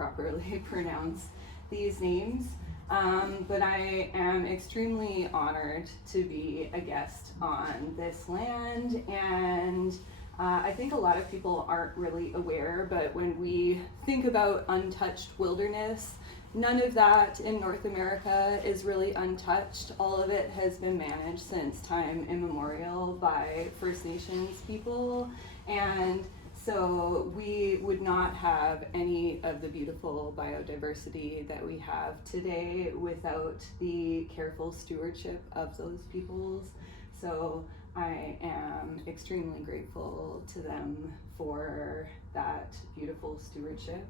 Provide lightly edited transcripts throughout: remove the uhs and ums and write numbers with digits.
properly pronounce these names. But I am extremely honored to be a guest on this land, and I think a lot of people aren't really aware, but when we think about untouched wilderness, none of that in North America is really untouched. All of it has been managed since time immemorial by First Nations people, and so we would not have any of the beautiful biodiversity that we have today without the careful stewardship of those peoples. So I am extremely grateful to them for that beautiful stewardship.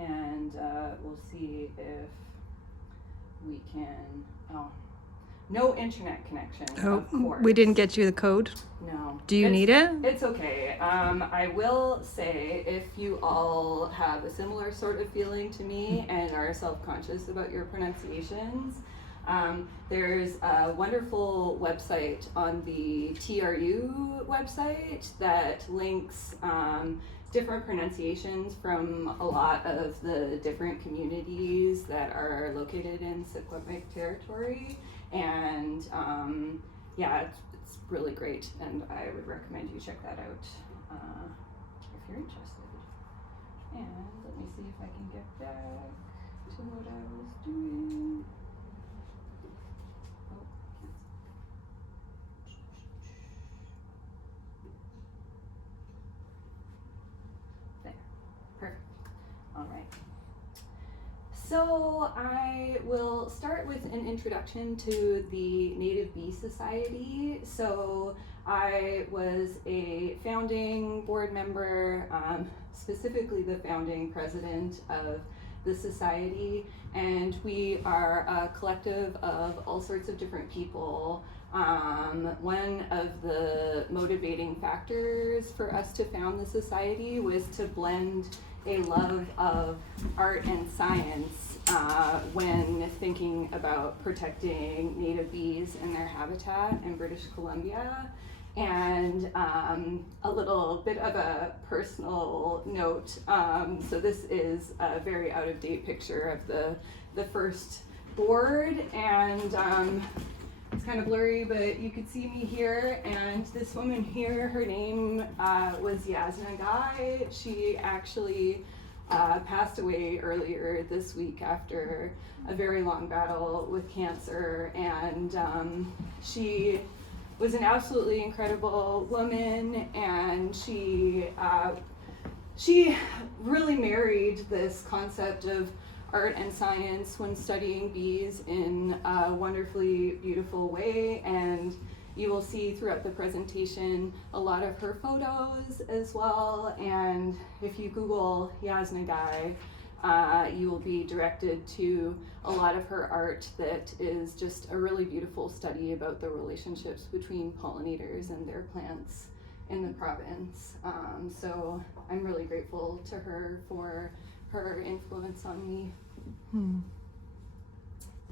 And we'll see if we can, no internet connection, of course. We didn't get you the code? No. Do you need it? It's okay. I will say, if you all have a similar sort of feeling to me and are self-conscious about your pronunciations, there's a wonderful website on the TRU website that links different pronunciations from a lot of the different communities that are located in Secwepemc territory. And it's really great, and I would recommend you check that out if you're interested. And let me see if I can get back to what I was doing. There, perfect. All right. So I will start with an introduction to the Native Bee Society. So I was a founding board member, specifically the founding president of the society, and we are a collective of all sorts of different people. One of the motivating factors for us to found the society was to blend a love of art and science when thinking about protecting native bees and their habitat in British Columbia. And a little bit of a personal note. So this is a very out-of-date picture of the first board, and it's kind of blurry, but you could see me here. And this woman here, her name was Yasna Guy. She actually passed away earlier this week after a very long battle with cancer, and she was an absolutely incredible woman, and she really married this concept of art and science when studying bees in a wonderfully beautiful way. And you will see throughout the presentation a lot of her photos as well. And if you Google Yasna Guy, you will be directed to a lot of her art that is just a really beautiful study about the relationships between pollinators and their plants in the province. So I'm really grateful to her for her influence on me.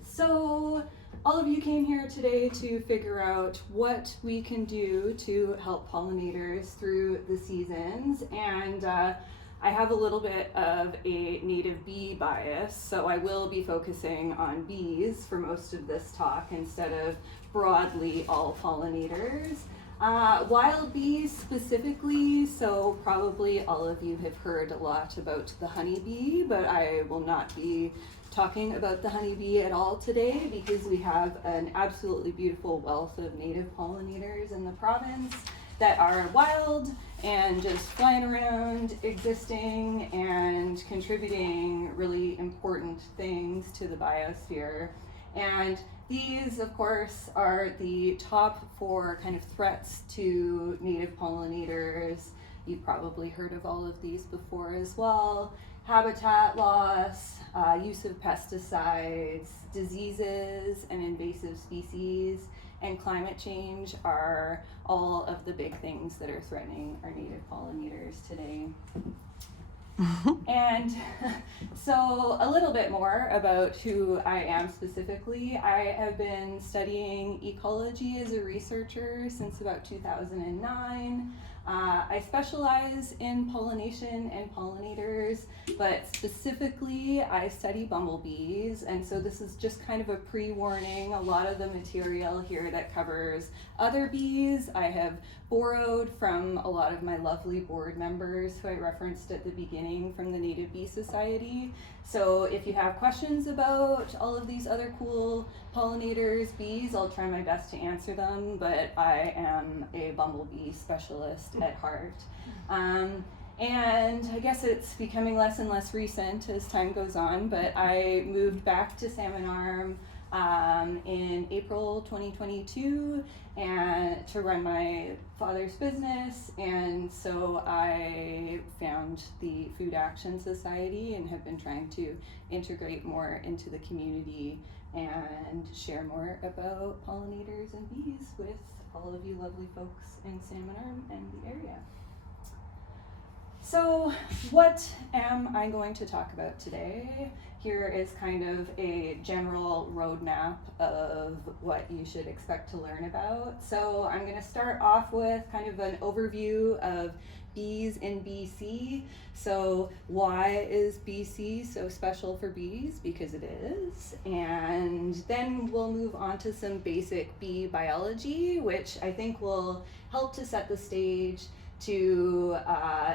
So all of you came here today to figure out what we can do to help pollinators through the seasons, and I have a little bit of a native bee bias, so I will be focusing on bees for most of this talk instead of broadly all pollinators. Wild bees specifically, so probably all of you have heard a lot about the honeybee, but I will not be talking about the honeybee at all today because we have an absolutely beautiful wealth of native pollinators in the province that are wild and just flying around, existing and contributing really important things to the biosphere. And these, of course, are the top 4 kind of threats to native pollinators. You've probably heard of all of these before as well. Habitat loss, use of pesticides, diseases and invasive species, and climate change are all of the big things that are threatening our native pollinators today. And so a little bit more about who I am specifically. I have been studying ecology as a researcher since about 2009. I specialize in pollination and pollinators, but specifically I study bumblebees, and so this is just kind of a pre-warning. A lot of the material here that covers other bees I have borrowed from a lot of my lovely board members who I referenced at the beginning from the Native Bee Society. So if you have questions about all of these other cool pollinators, bees, I'll try my best to answer them, but I am a bumblebee specialist at heart. And I guess it's becoming less and less recent as time goes on, but I moved back to Salmon Arm in April 2022 and to run my father's business, and so I found the Food Action Society and have been trying to integrate more into the community and share more about pollinators and bees with all of you lovely folks in Salmon Arm and the area. So what am I going to talk about today? Here is kind of a general roadmap of what you should expect to learn about. So I'm going to start off with kind of an overview of bees in BC. So why is BC so special for bees? Because it is. And then we'll move on to some basic bee biology, which I think will help to set the stage to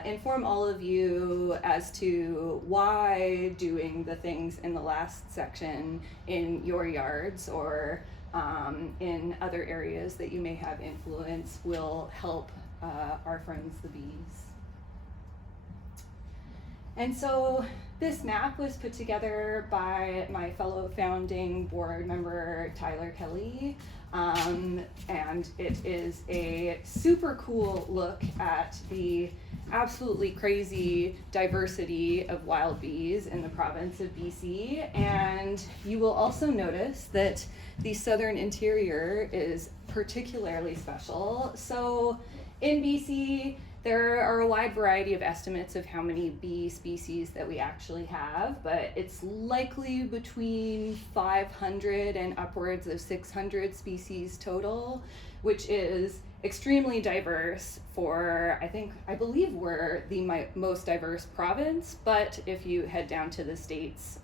inform all of you as to why doing the things in the last section in your yards or in other areas that you may have influence will help our friends the bees. And so this map was put together by my fellow founding board member Tyler Kelly. And it is a super cool look at the absolutely crazy diversity of wild bees in the province of BC. And you will also notice that the southern interior is particularly special. So in BC, there are a wide variety of estimates of how many bee species that we actually have, but it's likely between 500 and upwards of 600 species total, which is extremely diverse for, I believe we're the most diverse province, but if you head down to the states,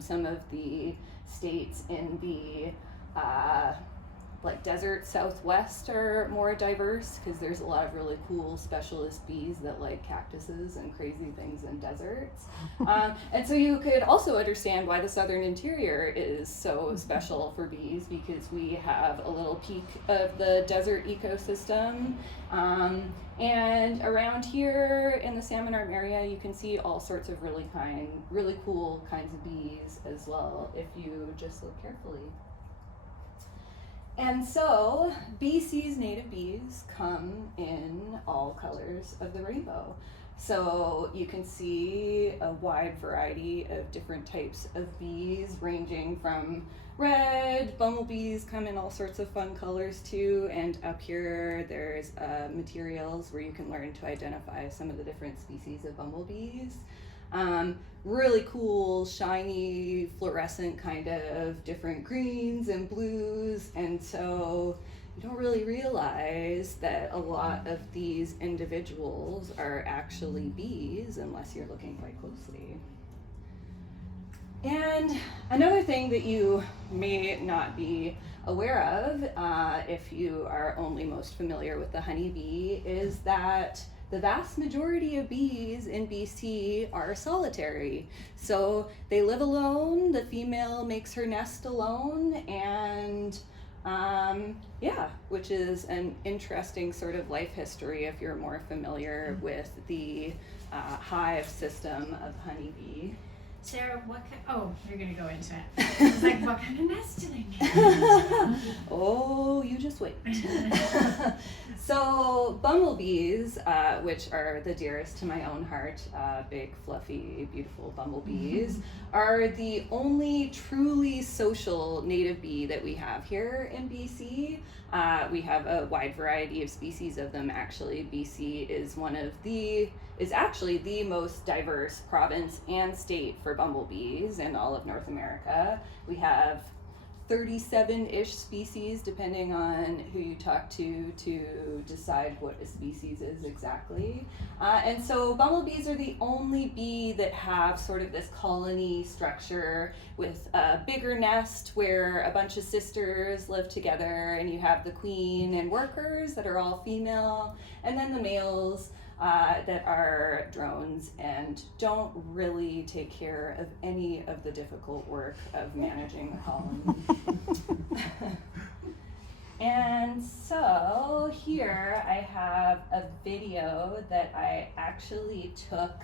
some of the states in the like desert Southwest are more diverse because there's a lot of really cool specialist bees that like cactuses and crazy things in deserts. And so you could also understand why the southern interior is so special for bees, because we have a little peek of the desert ecosystem. And around here in the Salmon Arm area, you can see all sorts of really cool kinds of bees as well if you just look carefully. And so BC's native bees come in all colors of the rainbow. So you can see a wide variety of different types of bees, ranging from red, bumblebees come in all sorts of fun colors too, and up here there's materials where you can learn to identify some of the different species of bumblebees. Really cool, shiny, fluorescent kind of different greens and blues, and so you don't really realize that a lot of these individuals are actually bees unless you're looking quite closely. And another thing that you may not be aware of, if you are only most familiar with the honeybee, is that the vast majority of bees in BC are solitary. So they live alone, the female makes her nest alone, and which is an interesting sort of life history if you're more familiar with the hive system of honeybee. Sarah, you're gonna go into it. It's like, what kind of nest do they make? Oh, you just wait. So bumblebees, which are the dearest to my own heart, big, fluffy, beautiful bumblebees, are the only truly social native bee that we have here in BC. We have a wide variety of species of them, actually. BC is actually the most diverse province and state for bumblebees in all of North America. We have 37-ish species, depending on who you talk to decide what a species is exactly. And so bumblebees are the only bee that have sort of this colony structure with a bigger nest where a bunch of sisters live together, and you have the queen and workers that are all female, and then the males that are drones and don't really take care of any of the difficult work of managing the colony. And so here I have a video that I actually took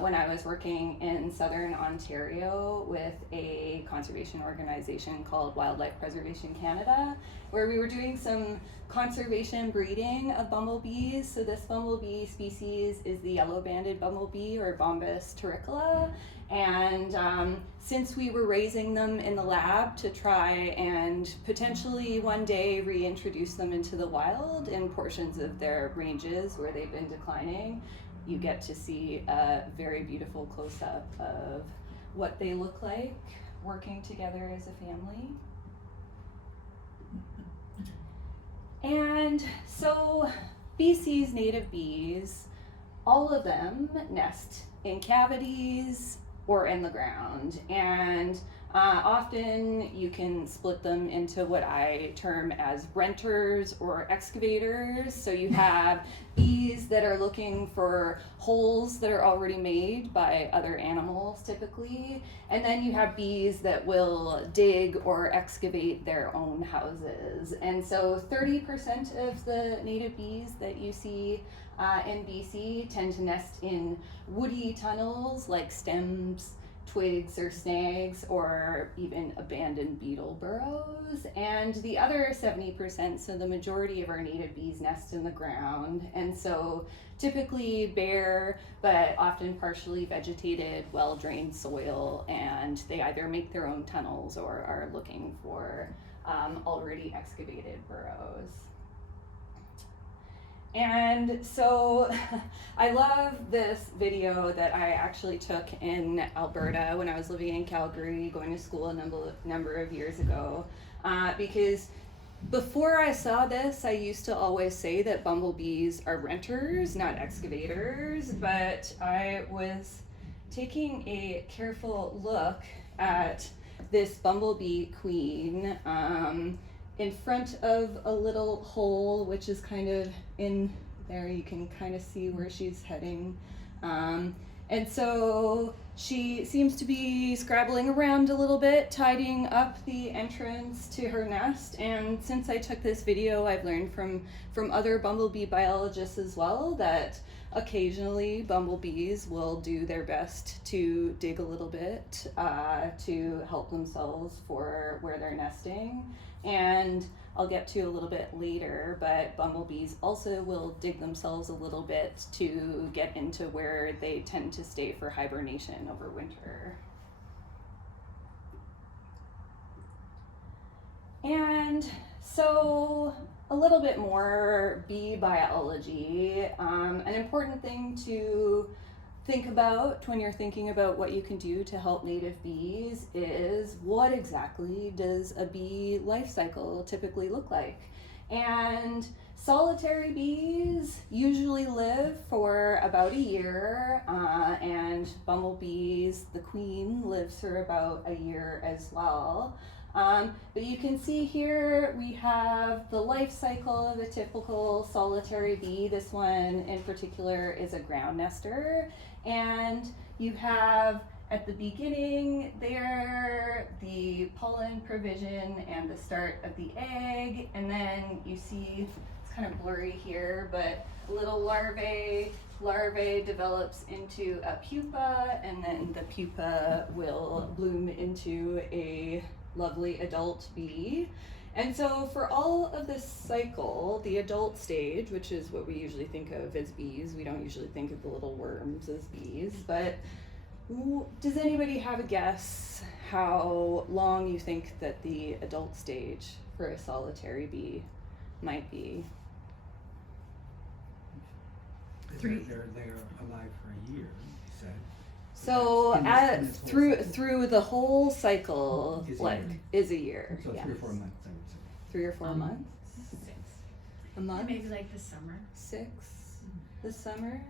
when I was working in southern Ontario with a conservation organization called Wildlife Preservation Canada, where we were doing some conservation breeding of bumblebees. So this bumblebee species is the yellow-banded bumblebee, or Bombus terricola. And since we were raising them in the lab to try and potentially one day reintroduce them into the wild in portions of their ranges where they've been declining, you get to see a very beautiful close-up of what they look like working together as a family. And so BC's native bees, all of them nest in cavities or in the ground, and often you can split them into what I term as renters or excavators. So you have bees that are looking for holes that are already made by other animals typically, and then you have bees that will dig or excavate their own houses. And so 30% of the native bees that you see in BC tend to nest in woody tunnels like stems, twigs, or snags, or even abandoned beetle burrows. And the other 70%, so the majority of our native bees, nest in the ground. And so typically bare, but often partially vegetated, well-drained soil, and they either make their own tunnels or are looking for already excavated burrows. And so I love this video that I actually took in Alberta when I was living in Calgary, going to school a number of years ago, because before I saw this, I used to always say that bumblebees are renters, not excavators, but I was taking a careful look at this bumblebee queen in front of a little hole, which is kind of in there. You can kind of see where she's heading. And so she seems to be scrabbling around a little bit, tidying up the entrance to her nest. And since I took this video, I've learned from other bumblebee biologists as well that occasionally bumblebees will do their best to dig a little bit to help themselves for where they're nesting. And I'll get to a little bit later, but bumblebees also will dig themselves a little bit to get into where they tend to stay for hibernation over winter. And so a little bit more bee biology. An important thing to think about when you're thinking about what you can do to help native bees is what exactly does a bee life cycle typically look like? And solitary bees usually live for about a year, and bumblebees, the queen, lives for about a year as well. But you can see here we have the life cycle of a typical solitary bee. This one in particular is a ground nester. And you have at the beginning there the pollen provision and the start of the egg, and then you see it's kind of blurry here, but a little larvae develops into a pupa, and then the pupa will bloom into a lovely adult bee. And so for all of this cycle, the adult stage, which is what we usually think of as bees, we don't usually think of the little worms as bees, but does anybody have a guess how long you think that the adult stage for a solitary bee might be? They're alive for a year, you said. So In its whole cycle. through the whole cycle, Is a like, year. is a year. So Yes. 3 or 4 months, I would say. 3 or 4 months? 6. A month? Maybe like the summer. 6 this summer.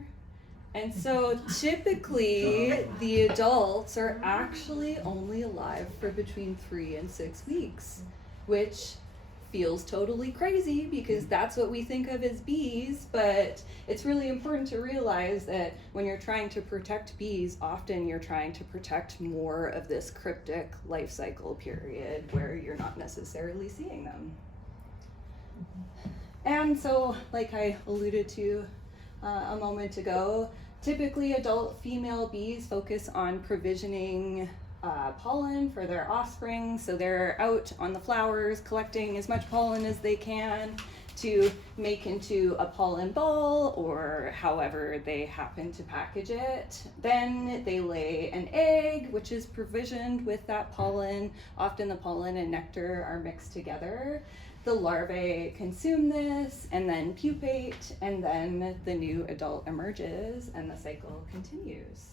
And so typically the adults are actually only alive for between 3 and 6 weeks, which feels totally crazy because that's what we think of as bees, but it's really important to realize that when you're trying to protect bees, often you're trying to protect more of this cryptic life cycle period where you're not necessarily seeing them. And so, like I alluded to a moment ago, typically adult female bees focus on provisioning pollen for their offspring, so they're out on the flowers collecting as much pollen as they can to make into a pollen ball or however they happen to package it. Then they lay an egg, which is provisioned with that pollen. Often the pollen and nectar are mixed together. The larvae consume this and then pupate, and then the new adult emerges and the cycle continues.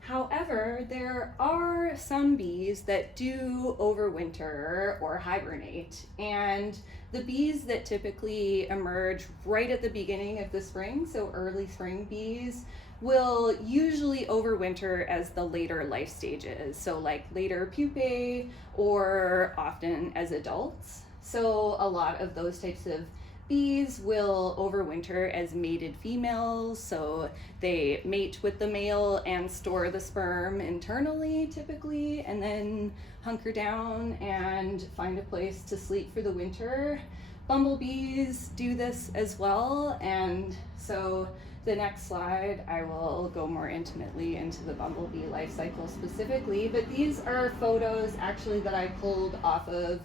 However, there are some bees that do overwinter or hibernate, and the bees that typically emerge right at the beginning of the spring, so early spring bees, will usually overwinter as the later life stages, so like later pupae or often as adults. So a lot of those types of bees will overwinter as mated females, so they mate with the male and store the sperm internally typically, and then hunker down and find a place to sleep for the winter. Bumblebees do this as well, and so the next slide I will go more intimately into the bumblebee life cycle specifically, but these are photos actually that I pulled off of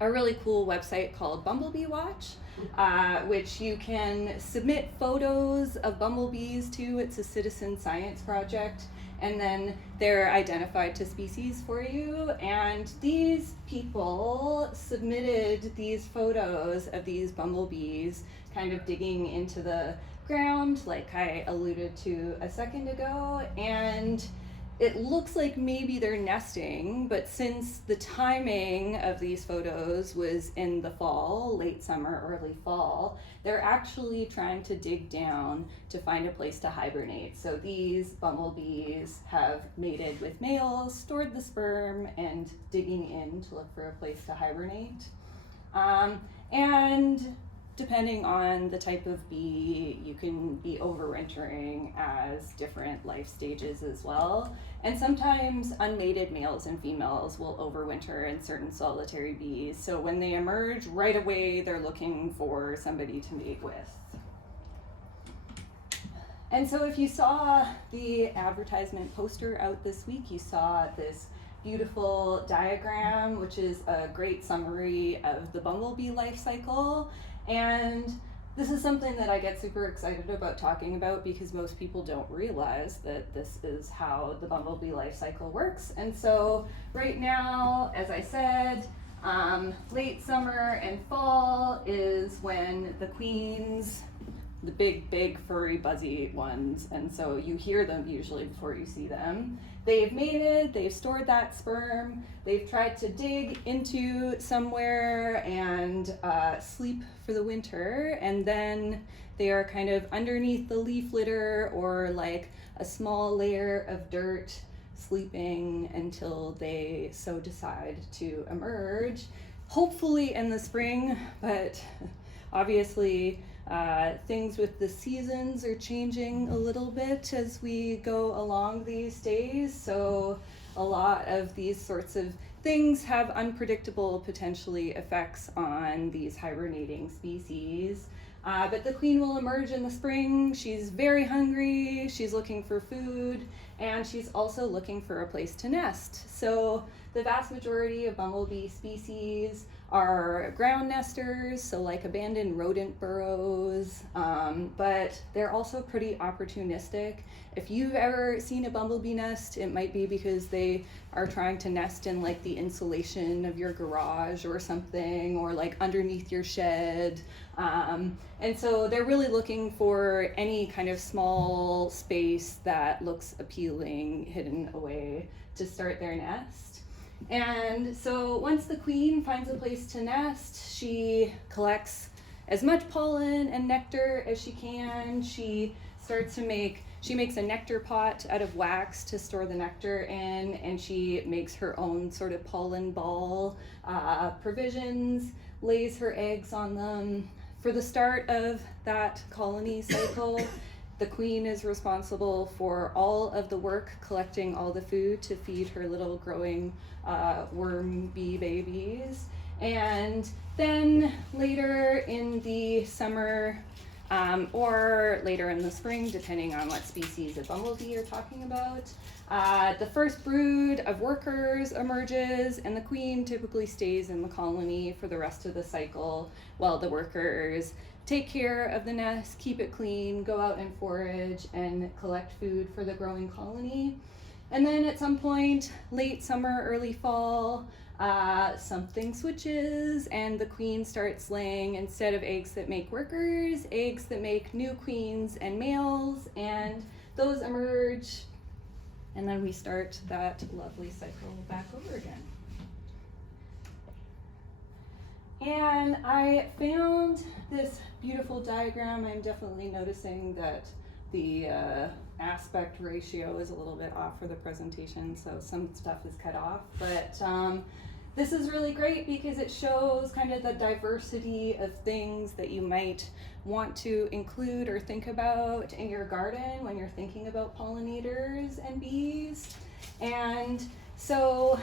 a really cool website called Bumblebee Watch, which you can submit photos of bumblebees to. It's a citizen science project, and then they're identified to species for you. And these people submitted these photos of these bumblebees kind of digging into the ground, like I alluded to a second ago, and it looks like maybe they're nesting, but since the timing of these photos was in the fall, late summer, early fall, they're actually trying to dig down to find a place to hibernate. So these bumblebees have mated with males, stored the sperm, and digging in to look for a place to hibernate. And depending on the type of bee, you can be overwintering as different life stages as well. And sometimes unmated males and females will overwinter in certain solitary bees. So when they emerge right away, they're looking for somebody to mate with. And so if you saw the advertisement poster out this week, you saw this beautiful diagram, which is a great summary of the bumblebee life cycle. And this is something that I get super excited about talking about because most people don't realize that this is how the bumblebee life cycle works. And so right now, as I said, late summer and fall is when the queens, the big furry buzzy ones, and so you hear them usually before you see them. They've mated, they've stored that sperm, they've tried to dig into somewhere and sleep for the winter, and then they are kind of underneath the leaf litter or like a small layer of dirt sleeping until they so decide to emerge, hopefully in the spring, but obviously things with the seasons are changing a little bit as we go along these days, so a lot of these sorts of things have unpredictable potentially effects on these hibernating species. But the queen will emerge in the spring. She's very hungry, she's looking for food, and she's also looking for a place to nest. So the vast majority of bumblebee species are ground nesters, so like abandoned rodent burrows, but they're also pretty opportunistic. If you've ever seen a bumblebee nest, it might be because they are trying to nest in like the insulation of your garage or something, or like underneath your shed. And so they're really looking for any kind of small space that looks appealing, hidden away to start their nest. And so once the queen finds a place to nest, she collects as much pollen and nectar as she can. She makes a nectar pot out of wax to store the nectar in, and she makes her own sort of pollen ball provisions, lays her eggs on them. For the start of that colony cycle, the queen is responsible for all of the work, collecting all the food to feed her little growing worm bee babies. And then later in the summer, or later in the spring, depending on what species of bumblebee you're talking about, the first brood of workers emerges, and the queen typically stays in the colony for the rest of the cycle while the workers take care of the nest, keep it clean, go out and forage, and collect food for the growing colony. And then at some point, late summer, early fall, something switches, and the queen starts laying, instead of eggs that make workers, eggs that make new queens and males, and those emerge, and then we start that lovely cycle back over again. And I found this beautiful diagram. I'm definitely noticing that the aspect ratio is a little bit off for the presentation, so some stuff is cut off, but this is really great because it shows kind of the diversity of things that you might want to include or think about in your garden when you're thinking about pollinators and bees. And so,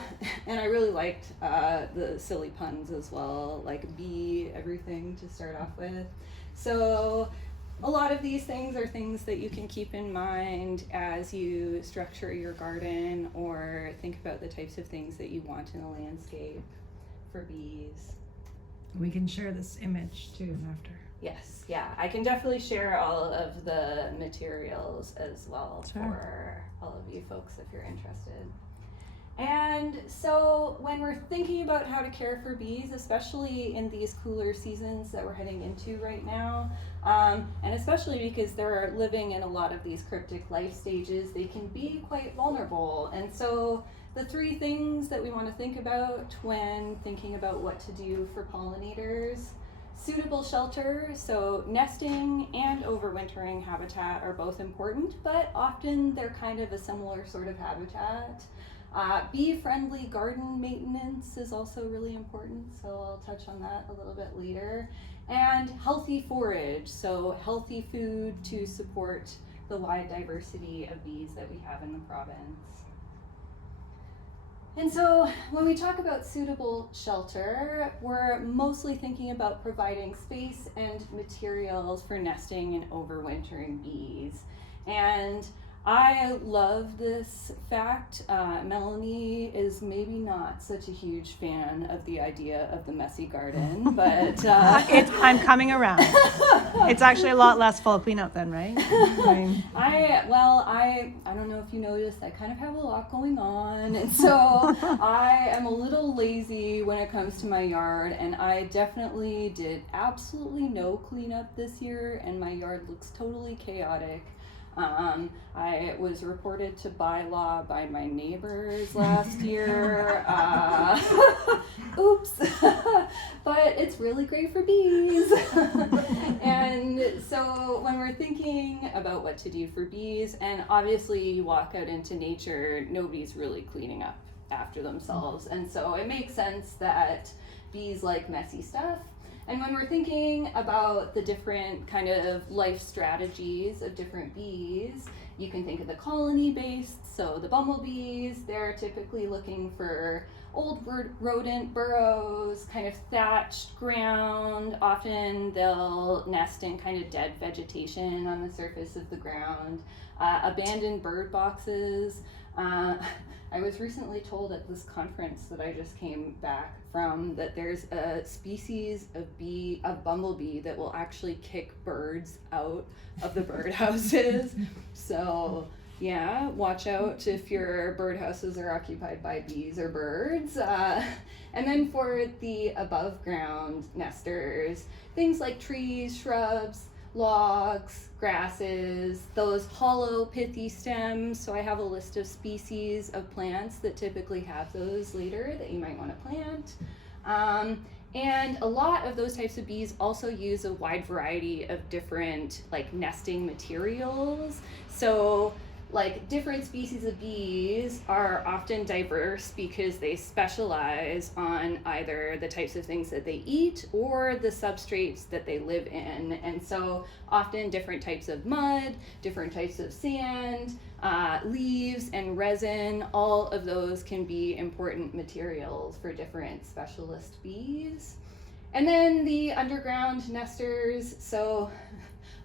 and I really liked the silly puns as well, like bee everything to start off with. So a lot of these things are things that you can keep in mind as you structure your garden or think about the types of things that you want in a landscape for bees. We can share this image too after. Yes, yeah, I can definitely share all of the materials as well for all of you folks if you're interested. And so when we're thinking about how to care for bees, especially in these cooler seasons that we're heading into right now, and especially because they're living in a lot of these cryptic life stages, they can be quite vulnerable. And so the three things that we want to think about when thinking about what to do for pollinators: suitable shelter, so nesting and overwintering habitat are both important, but often they're kind of a similar sort of habitat. Bee-friendly garden maintenance is also really important, so I'll touch on that a little bit later. And healthy forage, so healthy food to support the wide diversity of bees that we have in the province. And so when we talk about suitable shelter, we're mostly thinking about providing space and materials for nesting and overwintering bees. And I love this fact. Melanie is maybe not such a huge fan of the idea of the messy garden, but I'm coming around. It's actually a lot less fall cleanup then, right? I don't know if you noticed, I kind of have a lot going on, and so I am a little lazy when it comes to my yard, and I definitely did absolutely no cleanup this year, and my yard looks totally chaotic. I was reported to bylaw by my neighbors last year. Oops. But it's really great for bees. And so when we're thinking about what to do for bees, and obviously you walk out into nature, nobody's really cleaning up after themselves. And so it makes sense that bees like messy stuff. And when we're thinking about the different kind of life strategies of different bees, you can think of the colony-based. So the bumblebees, they're typically looking for old rodent burrows, kind of thatched ground. Often they'll nest in kind of dead vegetation on the surface of the ground. Abandoned bird boxes. I was recently told at this conference that I just came back from that there's a species of bumblebee that will actually kick birds out of the birdhouses. So yeah, watch out if your birdhouses are occupied by bees or birds. And then for the above ground nesters, things like trees, shrubs, logs, grasses, those hollow pithy stems. So I have a list of species of plants that typically have those later that you might want to plant. And a lot of those types of bees also use a wide variety of different like nesting materials. So like different species of bees are often diverse because they specialize on either the types of things that they eat or the substrates that they live in. And so often different types of mud, different types of sand, leaves and resin, all of those can be important materials for different specialist bees. And then the underground nesters, so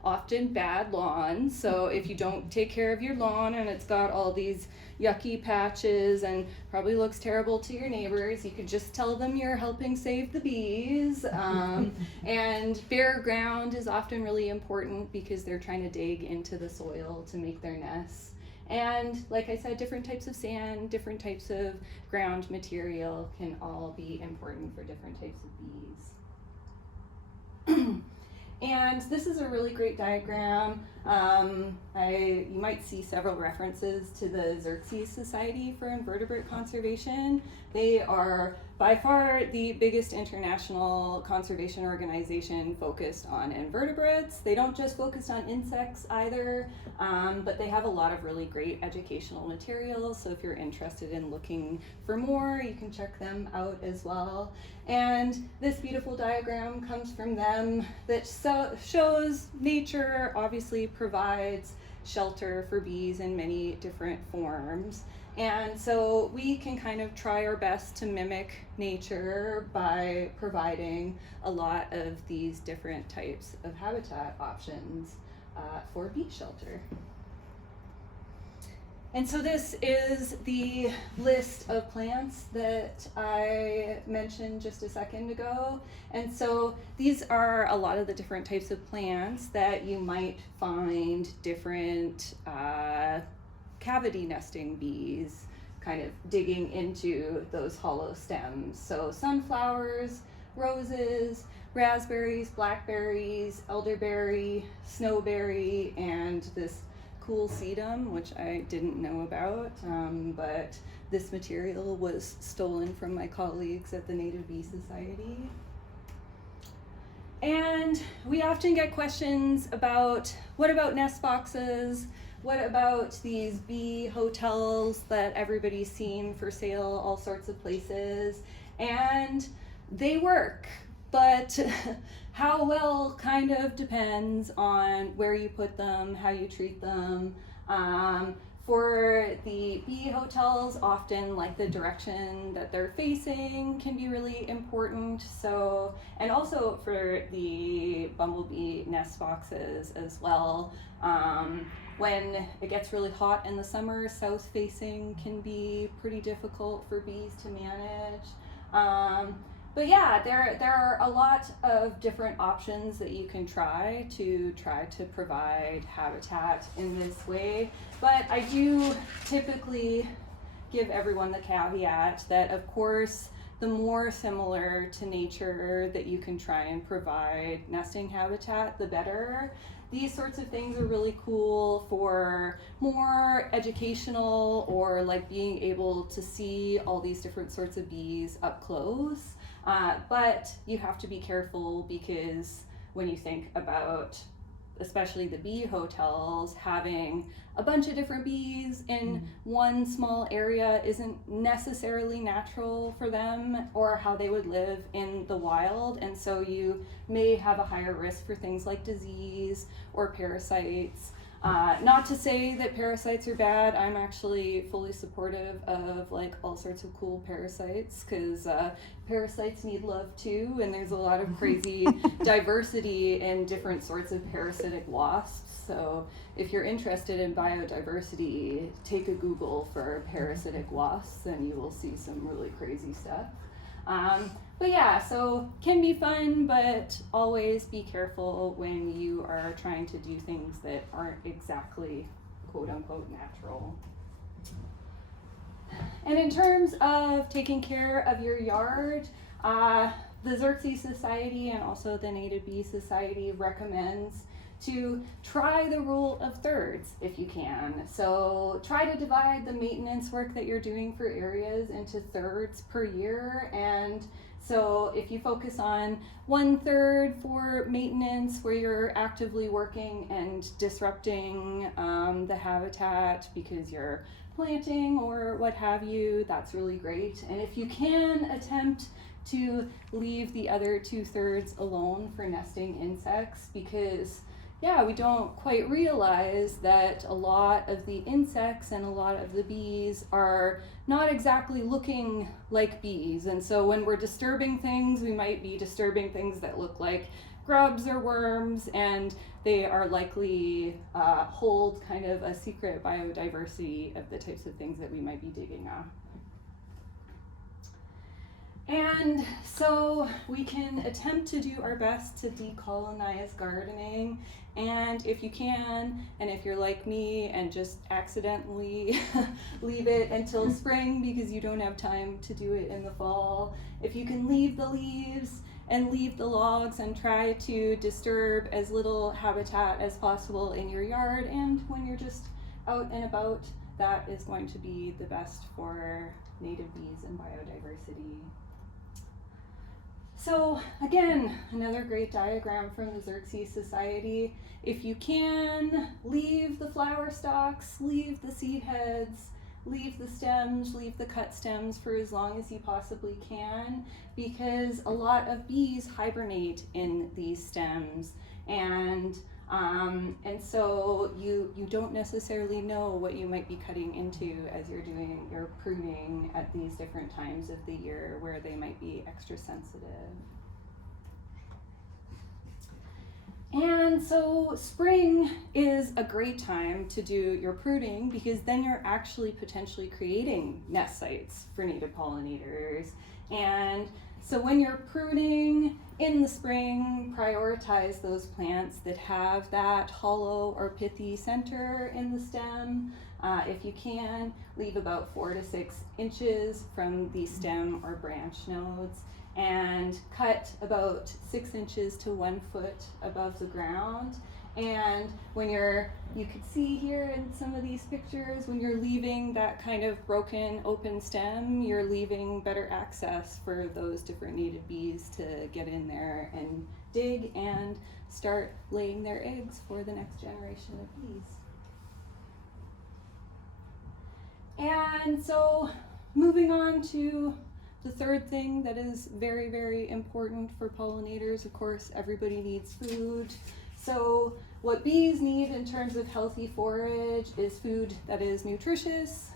often bad lawns. So if you don't take care of your lawn and it's got all these yucky patches and probably looks terrible to your neighbors, you could just tell them you're helping save the bees. And bare ground is often really important because they're trying to dig into the soil to make their nests. And like I said, different types of sand, different types of ground material can all be important for different types of bees. And this is a really great diagram. You might see several references to the Xerces Society for Invertebrate Conservation. They are by far the biggest international conservation organization focused on invertebrates. They don't just focus on insects either, but they have a lot of really great educational materials. So if you're interested in looking for more, you can check them out as well. And this beautiful diagram comes from them that shows nature obviously provides shelter for bees in many different forms. And so we can kind of try our best to mimic nature by providing a lot of these different types of habitat options for bee shelter. And so this is the list of plants that I mentioned just a second ago. And so these are a lot of the different types of plants that you might find different cavity nesting bees kind of digging into those hollow stems. So sunflowers, roses, raspberries, blackberries, elderberry, snowberry, and this cool sedum, which I didn't know about, but this material was stolen from my colleagues at the Native Bee Society. And we often get questions about, what about nest boxes? What about these bee hotels that everybody's seen for sale all sorts of places? And they work, but how well kind of depends on where you put them, how you treat them. For the bee hotels, often like the direction that they're facing can be really important. So, and also for the bumblebee nest boxes as well. When it gets really hot in the summer, south facing can be pretty difficult for bees to manage. But yeah, there are a lot of different options that you can try to provide habitat in this way. But I do typically give everyone the caveat that, of course, the more similar to nature that you can try and provide nesting habitat, the better. These sorts of things are really cool for more educational or like being able to see all these different sorts of bees up close. But you have to be careful because when you think about especially the bee hotels, having a bunch of different bees in one small area isn't necessarily natural for them or how they would live in the wild. And so you may have a higher risk for things like disease or parasites. Not to say that parasites are bad. I'm actually fully supportive of like all sorts of cool parasites, because parasites need love too, and there's a lot of crazy diversity in different sorts of parasitic wasps. So if you're interested in biodiversity, take a Google for parasitic wasps and you will see some really crazy stuff. But yeah, so can be fun, but always be careful when you are trying to do things that aren't exactly quote unquote natural. And in terms of taking care of your yard, the Xerxes Society and also the Native Bee Society recommends to try the rule of thirds if you can. So try to divide the maintenance work that you're doing for areas into thirds per year. And so if you focus on 1/3 for maintenance, where you're actively working and disrupting the habitat because you're planting or what have you, that's really great. And if you can attempt to leave the other 2/3 alone for nesting insects, because yeah, we don't quite realize that a lot of the insects and a lot of the bees are not exactly looking like bees. And so when we're disturbing things, we might be disturbing things that look like grubs or worms, and they are likely hold kind of a secret biodiversity of the types of things that we might be digging up. And so we can attempt to do our best to decolonize gardening. And if you can, and if you're like me and just accidentally leave it until spring because you don't have time to do it in the fall, if you can leave the leaves and leave the logs and try to disturb as little habitat as possible in your yard and when you're just out and about, that is going to be the best for native bees and biodiversity. So again, another great diagram from the Xerxes Society. If you can, leave the flower stalks, leave the seed heads, leave the stems, leave the cut stems for as long as you possibly can, because a lot of bees hibernate in these stems, and so you don't necessarily know what you might be cutting into as you're doing your pruning at these different times of the year where they might be extra sensitive. And so spring is a great time to do your pruning, because then you're actually potentially creating nest sites for native pollinators. And so when you're pruning in the spring, prioritize those plants that have that hollow or pithy center in the stem. If you can, leave about 4 to 6 inches from the stem or branch nodes, and cut about 6 inches to 1 foot above the ground. And when you can see here in some of these pictures, when you're leaving that kind of broken open stem, you're leaving better access for those different native bees to get in there and dig and start laying their eggs for the next generation of bees. And so moving on to the third thing that is very, very important for pollinators, of course, everybody needs food. So what bees need in terms of healthy forage is food that is nutritious,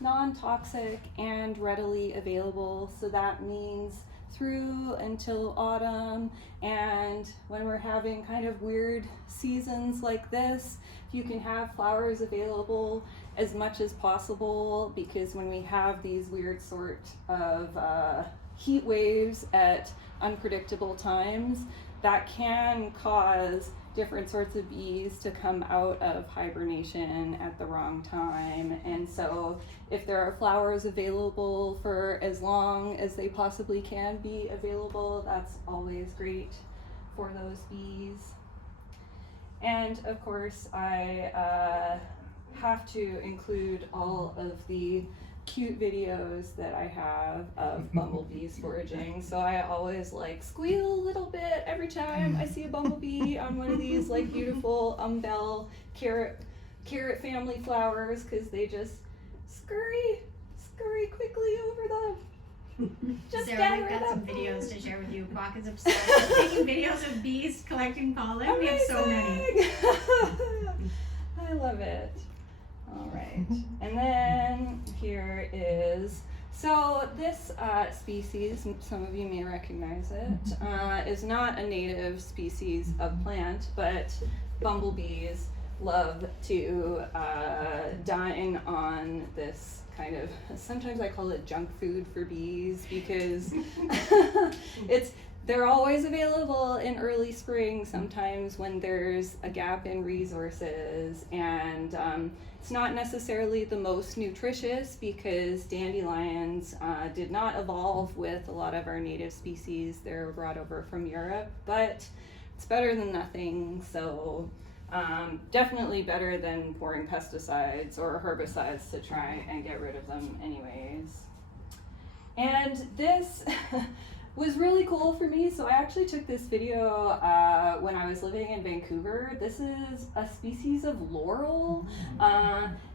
non-toxic, and readily available. So that means through until autumn, and when we're having kind of weird seasons like this, you can have flowers available as much as possible, because when we have these weird sort of heat waves at unpredictable times, that can cause different sorts of bees to come out of hibernation at the wrong time. And so if there are flowers available for as long as they possibly can be available, that's always great for those bees. And of course, I have to include all of the cute videos that I have of bumblebees foraging. So I always like squeal a little bit every time I see a bumblebee on one of these like beautiful umbel carrot family flowers, because they just scurry quickly over them. Just Sarah, we've gather got some them. videos to share with you. Bach is obsessed with taking videos of bees collecting pollen. We have so many. I love it. All right. And then here is, so this species, some of you may recognize it, is not a native species of plant, but bumblebees love to dine on this kind of, sometimes I call it junk food for bees, because they're always available in early spring, sometimes when there's a gap in resources, and it's not necessarily the most nutritious because dandelions did not evolve with a lot of our native species. They're brought over from Europe, but it's better than nothing, so definitely better than pouring pesticides or herbicides to try and get rid of them anyways. And this was really cool for me. So I actually took this video when I was living in Vancouver. This is a species of laurel.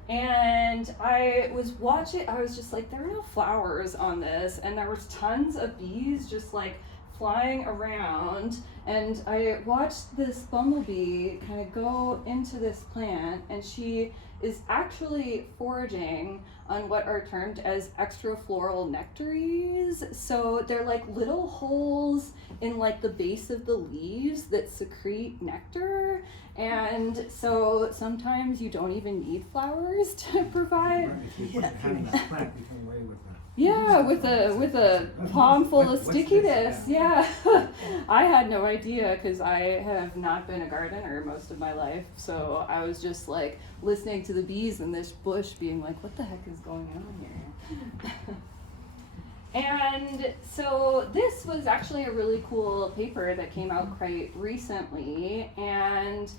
And I was watching, I was just like, there are no flowers on this. And there was tons of bees just like flying around. And I watched this bumblebee kind of go into this plant, and she is actually foraging on what are termed as extrafloral nectaries. So they're like little holes in like the base of the leaves that secrete nectar. And so sometimes you don't even need flowers to provide. Right, if you put your hand in that plant, you can away with that. Yeah, with a palm full of What's this? stickiness. Yeah. I had no idea because I have not been a gardener most of my life. So I was just like listening to the bees in this bush being like, what the heck is going on here? And so this was actually a really cool paper that came out quite recently, and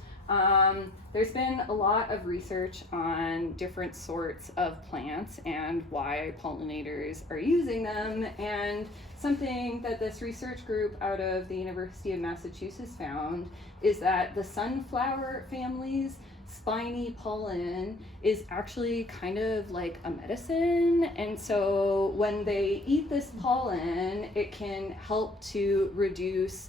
there's been a lot of research on different sorts of plants and why pollinators are using them, and something that this research group out of the University of Massachusetts found is that the sunflower family's spiny pollen is actually kind of like a medicine, and so when they eat this pollen, it can help to reduce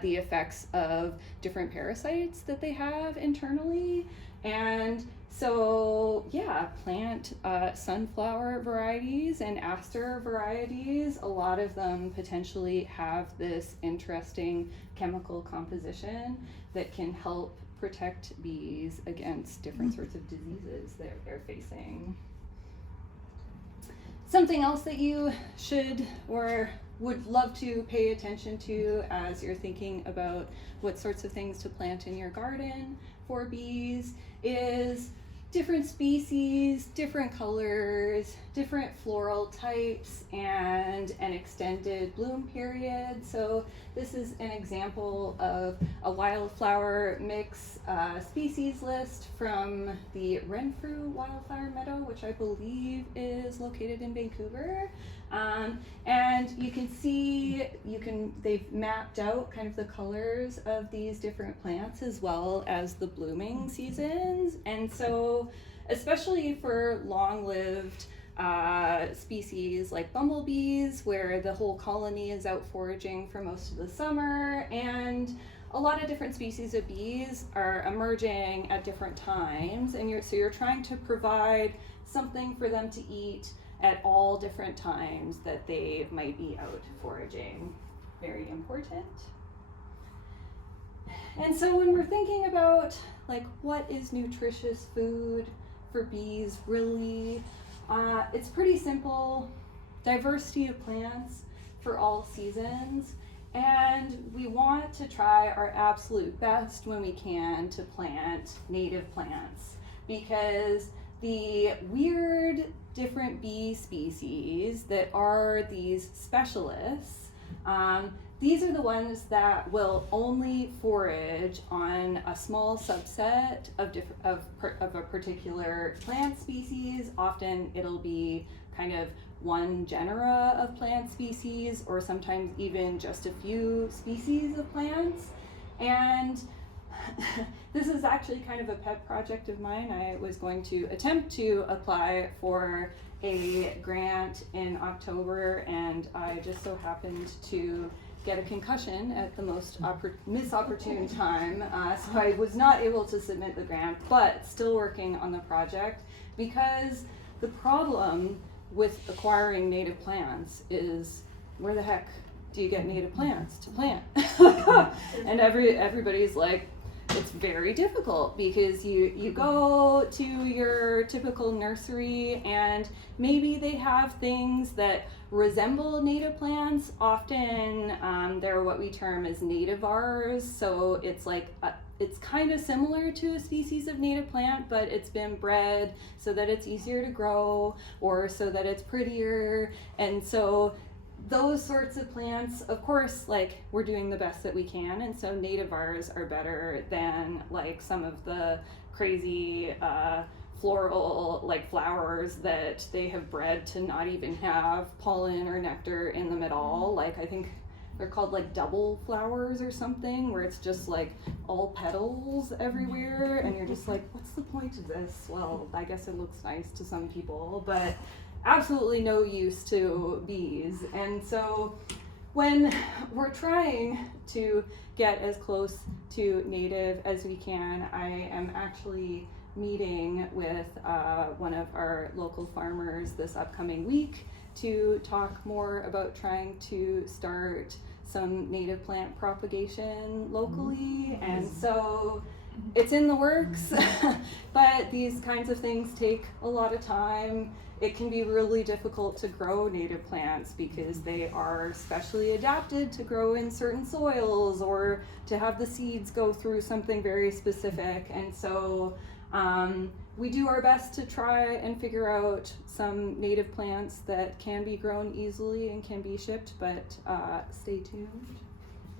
the effects of different parasites that they have internally. And so yeah, plant sunflower varieties and aster varieties, a lot of them potentially have this interesting chemical composition that can help protect bees against different sorts of diseases that they're facing. Something else that you should or would love to pay attention to as you're thinking about what sorts of things to plant in your garden for bees is different species, different colors, different floral types, and an extended bloom period. So this is an example of a wildflower mix species list from the Renfrew Wildflower Meadow, which I believe is located in Vancouver. And you can see, they've mapped out kind of the colors of these different plants as well as the blooming seasons. And so, especially for long-lived species like bumblebees, where the whole colony is out foraging for most of the summer, and a lot of different species of bees are emerging at different times, and you're trying to provide something for them to eat at all different times that they might be out foraging. Very important. And so when we're thinking about like what is nutritious food for bees, really, it's pretty simple. Diversity of plants for all seasons, and we want to try our absolute best when we can to plant native plants, because the weird different bee species that are these specialists, these are the ones that will only forage on a small subset of a particular plant species. Often it'll be kind of one genera of plant species, or sometimes even just a few species of plants. And this is actually kind of a pet project of mine. I was going to attempt to apply for a grant in October, and I just so happened to get a concussion at the most misopportune time, so I was not able to submit the grant, but still working on the project, because the problem with acquiring native plants is, where the heck do you get native plants to plant? And everybody's like, it's very difficult, because you go to your typical nursery and maybe they have things that resemble native plants. Often they're what we term as nativars, so it's like it's kind of similar to a species of native plant, but it's been bred so that it's easier to grow or so that it's prettier. And so those sorts of plants, of course, like, we're doing the best that we can, and so nativars are better than like some of the crazy floral like flowers that they have bred to not even have pollen or nectar in them at all. Like, I think they're called like double flowers or something, where it's just like all petals everywhere, and you're just like, what's the point of this? Well, I guess it looks nice to some people, but absolutely no use to bees. And so when we're trying to get as close to native as we can, I am actually meeting with one of our local farmers this upcoming week to talk more about trying to start some native plant propagation locally. And so it's in the works, but these kinds of things take a lot of time. It can be really difficult to grow native plants because they are specially adapted to grow in certain soils or to have the seeds go through something very specific. And so we do our best to try and figure out some native plants that can be grown easily and can be shipped, but stay tuned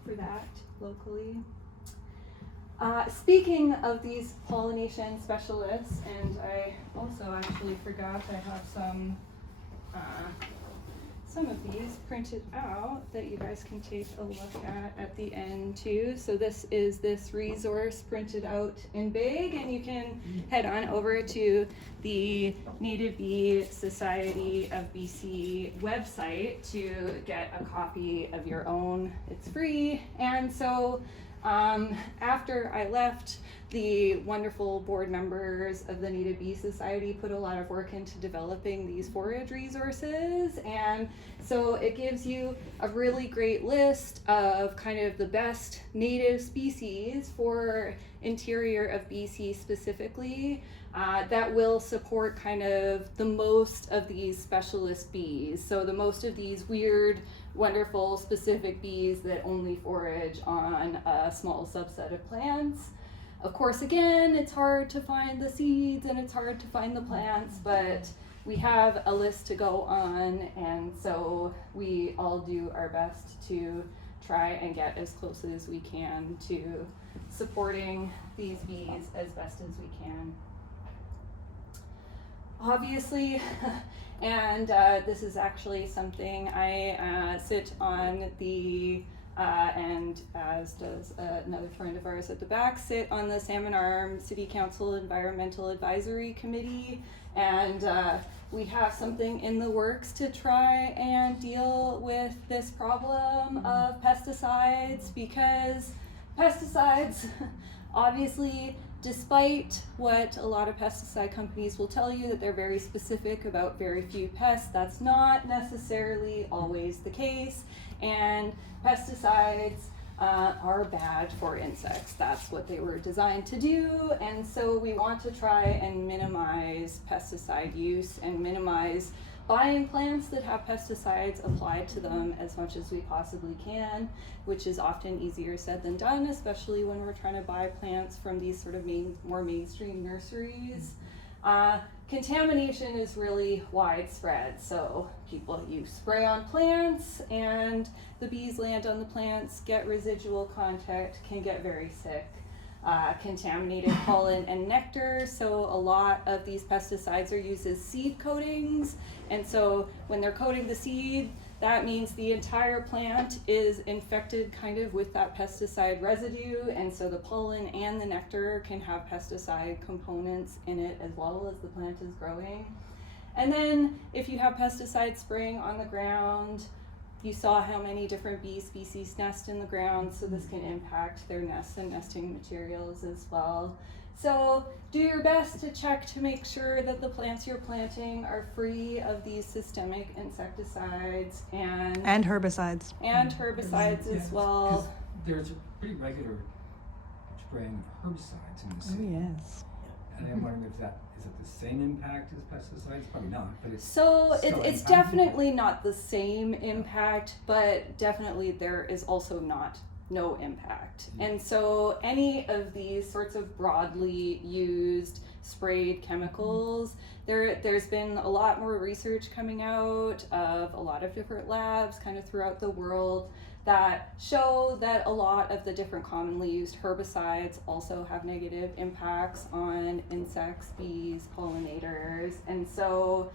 for that locally. Speaking of these pollination specialists, and I also actually forgot I have some of these printed out that you guys can take a look at the end too. So this is this resource printed out in big, and you can head on over to the Native Bee Society of BC website to get a copy of your own. It's free. And so after I left, the wonderful board members of the Native Bee Society put a lot of work into developing these forage resources, and so it gives you a really great list of kind of the best native species for interior of BC specifically that will support kind of the most of these specialist bees. So the most of these weird, wonderful, specific bees that only forage on a small subset of plants. Of course, again, it's hard to find the seeds and it's hard to find the plants, but we have a list to go on, and so we all do our best to try and get as close as we can to supporting these bees as best as we can. Obviously, and this is actually something I sit on the and as does another friend of ours at the back, sit on the Salmon Arm City Council Environmental Advisory Committee, and we have something in the works to try and deal with this problem of pesticides, because pesticides, obviously, despite what a lot of pesticide companies will tell you, that they're very specific about very few pests, that's not necessarily always the case. And pesticides are bad for insects. That's what they were designed to do. And so we want to try and minimize pesticide use and minimize buying plants that have pesticides applied to them as much as we possibly can, which is often easier said than done, especially when we're trying to buy plants from these sort of more mainstream nurseries. Contamination is really widespread, so you spray on plants and the bees land on the plants, get residual contact, can get very sick. Contaminated pollen and nectar, so a lot of these pesticides are used as seed coatings, and so when they're coating the seed, that means the entire plant is infected kind of with that pesticide residue, and so the pollen and the nectar can have pesticide components in it as well as the plant is growing. And then if you have pesticide spraying on the ground, you saw how many different bee species nest in the ground, so this can impact their nests and nesting materials as well. So do your best to check to make sure that the plants you're planting are free of these systemic insecticides and herbicides. Herbicides as well. 'Cause there's a pretty regular spraying of herbicides in the Oh, city. yes. And I'm wondering if is it the same impact as pesticides? Probably not, but it's So still it's impacting. definitely not the same impact, but definitely there is also not no impact. And so any of these sorts of broadly used sprayed chemicals, there's been a lot more research coming out of a lot of different labs kind of throughout the world that show that a lot of the different commonly used herbicides also have negative impacts on insects, bees, pollinators. And so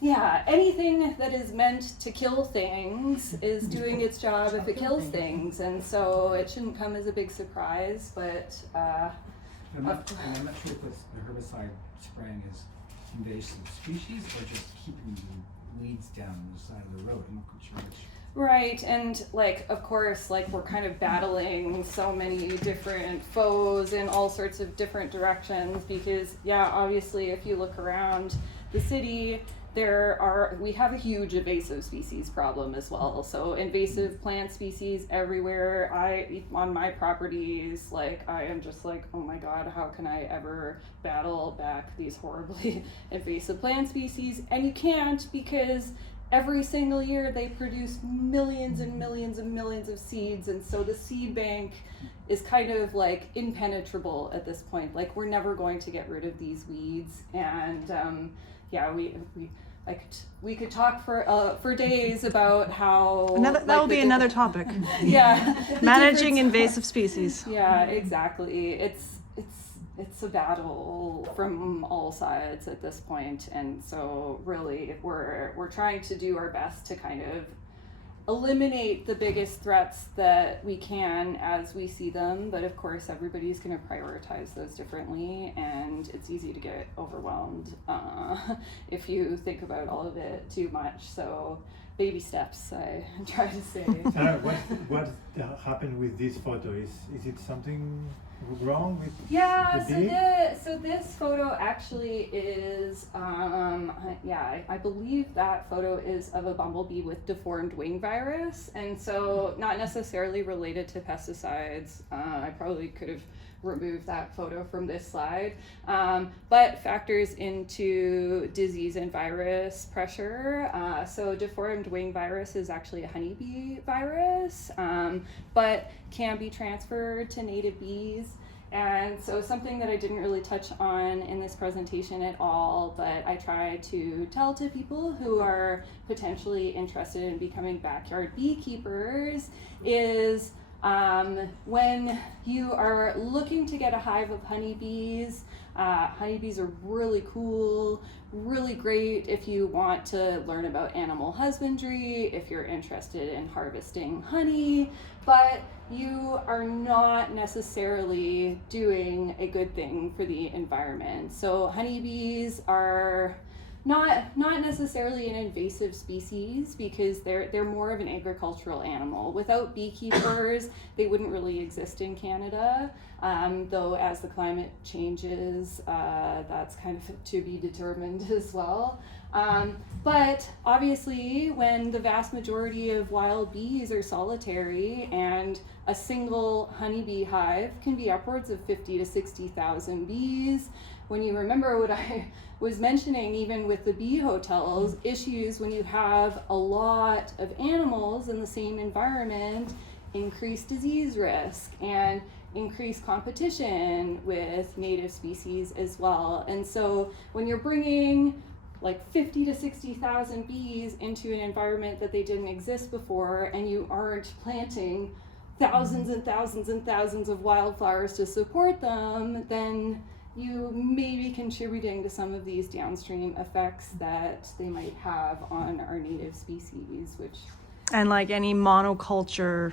yeah, anything that is meant to kill things is doing its job if it kills things, and so it shouldn't come as a big surprise, but I'm not sure if the herbicide spraying is invasive species or just keeping the weeds down the side of the road. I'm not quite sure which. right, and like of course like we're kind of battling so many different foes in all sorts of different directions because yeah, obviously if you look around the city, we have a huge invasive species problem as well. So invasive plant species everywhere. On my properties, like I am just like, oh my God, how can I ever battle back these horribly invasive plant species? And you can't, because every single year they produce millions and millions and millions of seeds. And so the seed bank is kind of like impenetrable at this point. Like we're never going to get rid of these weeds. And yeah, we could talk for days about how That will be another topic. yeah, Managing invasive species. Yeah, exactly. It's a battle from all sides at this point, and so really we're trying to do our best to kind of eliminate the biggest threats that we can as we see them, but of course everybody's going to prioritize those differently, and it's easy to get overwhelmed if you think about all of it too much. So baby steps, I try to say. Sarah, what happened with this photo? Is it something wrong with Yeah, the bee? so this photo actually is, I believe that photo is of a bumblebee with deformed wing virus, and so not necessarily related to pesticides. I probably could have removed that photo from this slide, but factors into disease and virus pressure. So deformed wing virus is actually a honeybee virus, but can be transferred to native bees. And so something that I didn't really touch on in this presentation at all, but I try to tell to people who are potentially interested in becoming backyard beekeepers is when you are looking to get a hive of honeybees, honeybees are really cool, really great if you want to learn about animal husbandry, if you're interested in harvesting honey, but you are not necessarily doing a good thing for the environment. So honeybees are not necessarily an invasive species because they're more of an agricultural animal. Without beekeepers, they wouldn't really exist in Canada. Though as the climate changes, that's kind of to be determined as well. But obviously, when the vast majority of wild bees are solitary and a single honeybee hive can be upwards of 50 to 60,000 bees, when you remember what I was mentioning, even with the bee hotels, issues when you have a lot of animals in the same environment, increased disease risk and increased competition with native species as well. And so when you're bringing like 50 to 60,000 bees into an environment that they didn't exist before, and you aren't planting thousands and thousands and thousands of wildflowers to support them, then you may be contributing to some of these downstream effects that they might have on our native species, which... And like any monoculture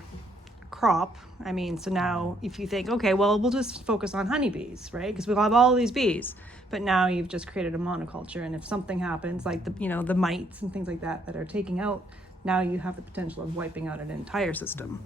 crop, I mean, so now if you think, okay, well, we'll just focus on honeybees, right? Because we'll have all these bees, but now you've just created a monoculture, and if something happens, like the mites and things like that are taking out now you have the potential of wiping out an entire system.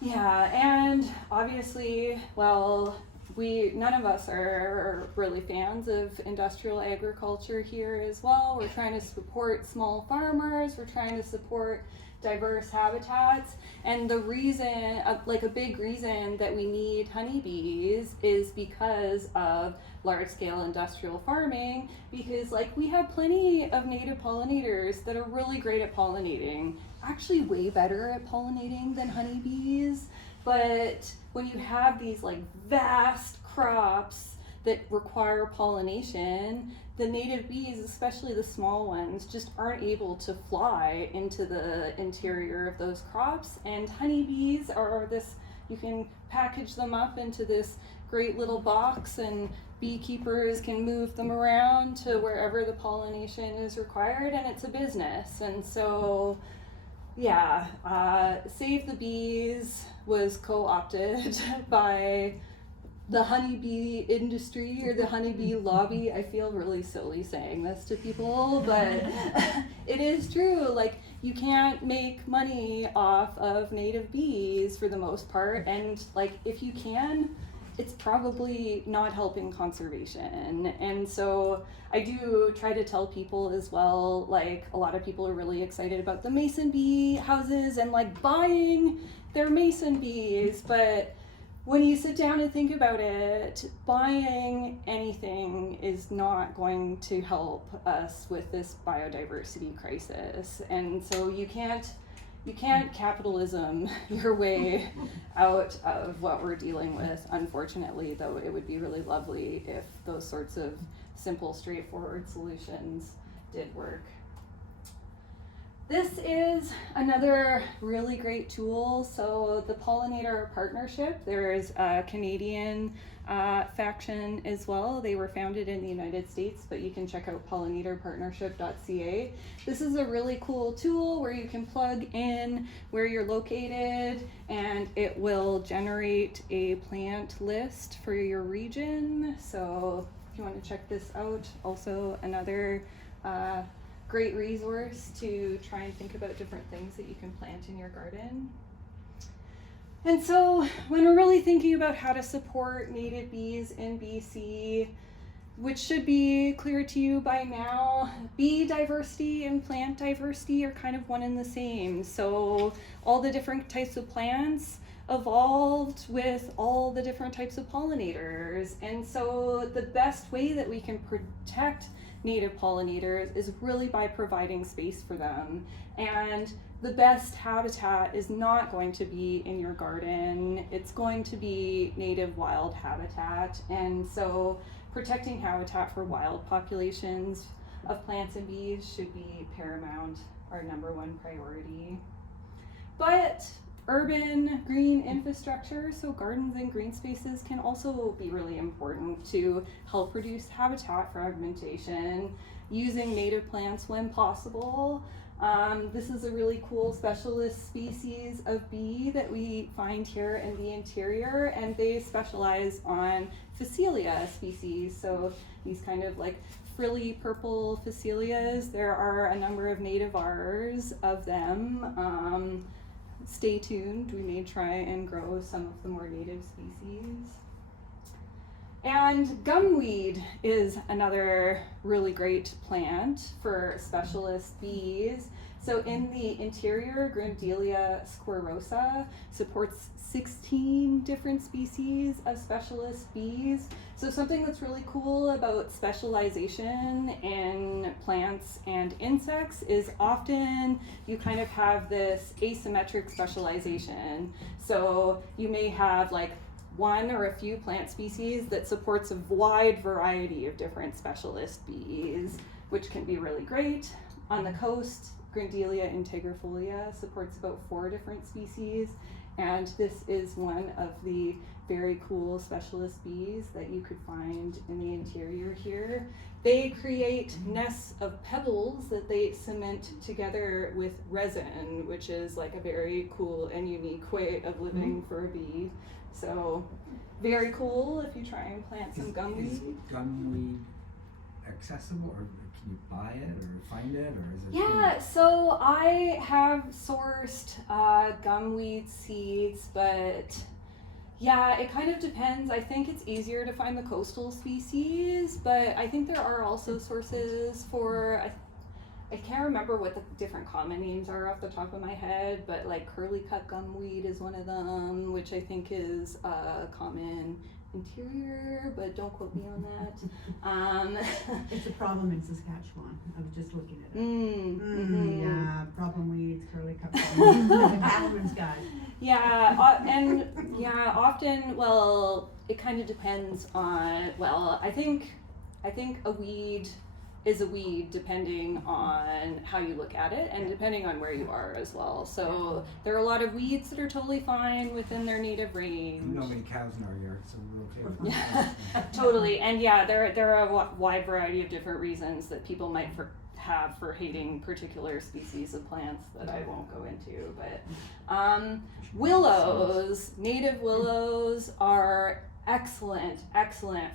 Yeah, and obviously, well, none of us are really fans of industrial agriculture here as well. We're trying to support small farmers, we're trying to support diverse habitats, and the reason, like a big reason that we need honeybees is because of large-scale industrial farming, because like we have plenty of native pollinators that are really great at pollinating, actually way better at pollinating than honeybees. But when you have these like vast crops that require pollination, the native bees, especially the small ones, just aren't able to fly into the interior of those crops. And honeybees are this, you can package them up into this great little box, and beekeepers can move them around to wherever the pollination is required, and it's a business. And so yeah, Save the Bees was co-opted by the honeybee industry or the honeybee lobby. I feel really silly saying this to people, but it is true. Like, you can't make money off of native bees for the most part, and like if you can, it's probably not helping conservation. And so I do try to tell people as well, like a lot of people are really excited about the mason bee houses and like buying their mason bees, but when you sit down and think about it, buying anything is not going to help us with this biodiversity crisis. And so you can't capitalism your way out of what we're dealing with, unfortunately, though it would be really lovely if those sorts of simple, straightforward solutions did work. This is another really great tool. So the Pollinator Partnership, there is a Canadian faction as well. They were founded in the United States, but you can check out pollinatorpartnership.ca. This is a really cool tool where you can plug in where you're located, and it will generate a plant list for your region. So if you want to check this out, also another great resource to try and think about different things that you can plant in your garden. And so when we're really thinking about how to support native bees in BC, which should be clear to you by now, bee diversity and plant diversity are kind of one and the same. So all the different types of plants evolved with all the different types of pollinators. And so the best way that we can protect native pollinators is really by providing space for them. And the best habitat is not going to be in your garden, it's going to be native wild habitat. And so protecting habitat for wild populations of plants and bees should be paramount, our #1 priority. But urban green infrastructure, so gardens and green spaces, can also be really important to help reduce habitat fragmentation, using native plants when possible. This is a really cool specialist species of bee that we find here in the interior, and they specialize on Phacelia species, so these kind of like frilly purple Phacelias. There are a number of nativars of them. Stay tuned, we may try and grow some of the more native species. And gumweed is another really great plant for specialist bees. So in the interior, Grandelia squarosa supports 16 different species of specialist bees. So something that's really cool about specialization in plants and insects is often you kind of have this asymmetric specialization. So you may have like one or a few plant species that supports a wide variety of different specialist bees, which can be really great. On the coast, Grandelia integrifolia supports about 4 different species, and this is one of the very cool specialist bees that you could find in the interior here. They create nests of pebbles that they cement together with resin, which is like a very cool and unique way of living for a bee. So very cool if you try and plant some gumweed. Is gumweed accessible, or can Can you buy it or find it, or is it? Yeah, so I have sourced gumweed seeds, but yeah, it kind of depends. I think it's easier to find the coastal species, but I think there are also sources for, I can't remember what the different common names are off the top of my head, but like curly cup gumweed is one of them, which I think is common interior, but don't quote me on that. It's a problem in Saskatchewan. I was just looking at it. Mm-hmm. Yeah, problem weeds, curly cup. The cattleman's guy. Yeah, and yeah, often, well, it kind of depends on, well, I think a weed is a weed depending on how you look at it and depending on where you are as well. So there are a lot of weeds that are totally fine within their native range. No many cows in our yard, so we're okay with Yeah, that. totally. And yeah, there are a wide variety of different reasons that people might have for hating particular species of plants that I won't go into. But willows, native willows are excellent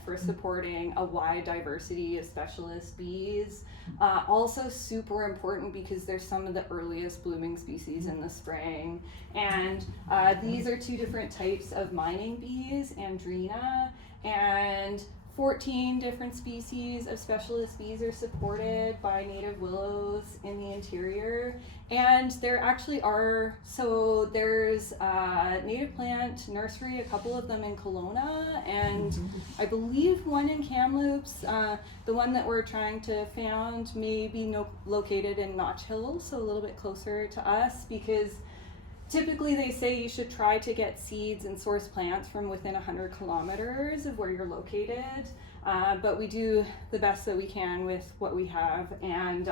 for supporting a wide diversity of specialist bees. Also super important because they're some of the earliest blooming species in the spring. And these are two different types of mining bees, Andrena, and 14 different species of specialist bees are supported by native willows in the interior. And there actually are, so there's a native plant nursery, a couple of them in Kelowna, and I believe one in Kamloops. The one that we're trying to found may be located in Notch Hill, so a little bit closer to us, because typically they say you should try to get seeds and source plants from within 100 kilometers of where you're located, but we do the best that we can with what we have. And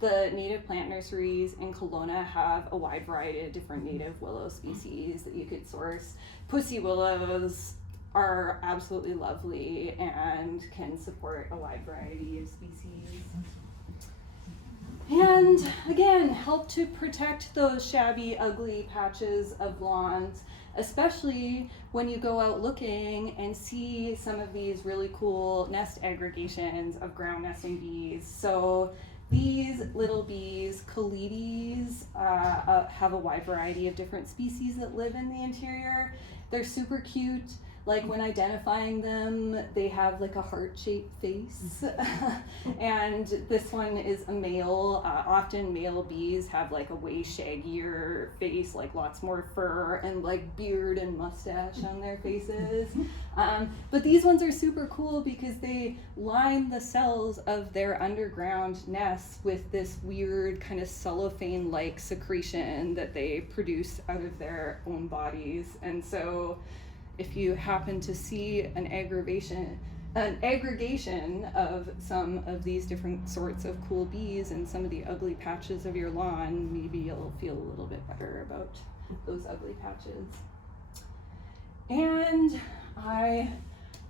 the native plant nurseries in Kelowna have a wide variety of different native willow species that you could source. Pussy willows are absolutely lovely and can support a wide variety of species. And again, help to protect those shabby, ugly patches of lawns, especially when you go out looking and see some of these really cool nest aggregations of ground nesting bees. So these little bees, Calides, have a wide variety of different species that live in the interior. They're super cute. Like when identifying them, they have like a heart-shaped face. And this one is a male. Often male bees have like a way shaggier face, like lots more fur and like beard and mustache on their faces. But these ones are super cool because they line the cells of their underground nests with this weird kind of cellophane-like secretion that they produce out of their own bodies. And so if you happen to see an aggregation of some of these different sorts of cool bees in some of the ugly patches of your lawn, maybe you'll feel a little bit better about those ugly patches. And I